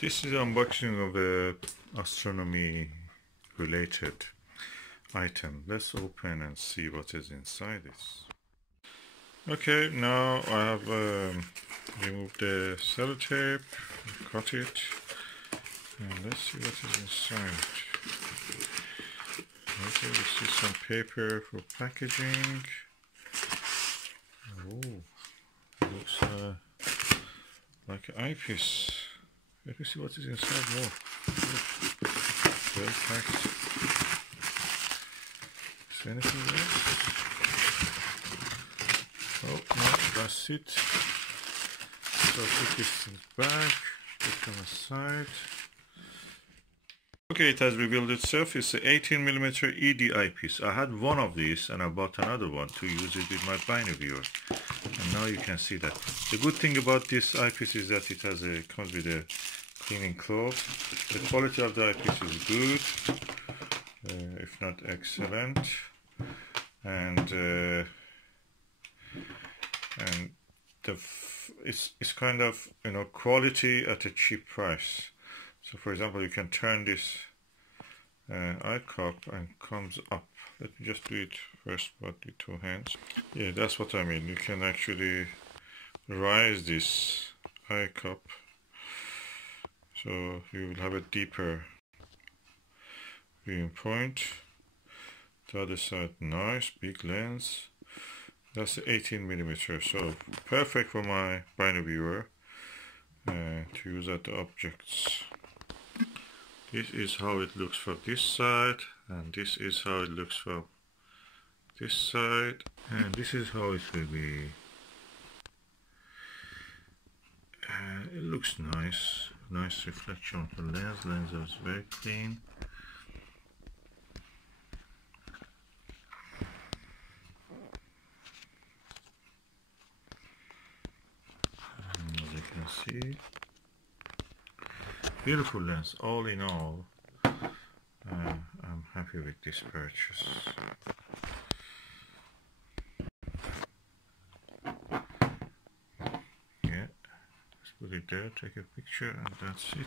This is an unboxing of a astronomy related item. Let's open and see what is inside this. Okay, now I have removed the sellotape, cut it, and let's see what is inside. Okay, we see some paper for packaging. Oh, it looks like an eyepiece. Let me see what is inside more. Well packed. Is there anything else? Oh no, that's it. So put this back, put them aside. Okay, it has revealed itself. It's an 18mm ED eyepiece. I had one of these and I bought another one to use it with my binocular. And now you can see that. The good thing about this eyepiece is that it has comes with a cleaning cloth. The quality of the eyepiece is good, if not excellent, and it's kind of, you know, quality at a cheap price. So for example, you can turn this eye cup and comes up. Let me just do it first with the two hands. Yeah, that's what I mean. You can actually raise this eye cup, so you will have a deeper viewing point. The other side, nice big lens. That's 18mm, so perfect for my binocular to use at the objects. This is how it looks from this side, and this is how it looks from this side, and this is how it will be. It looks nice. Nice reflection of the lens. Lens is very clean. And as you can see, beautiful lens. All in all, I'm happy with this purchase. Yeah, let's put it there, take a picture, and that's it.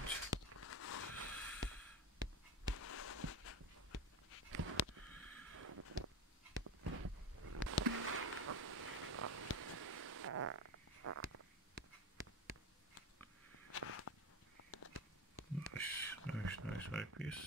Nice eyepiece.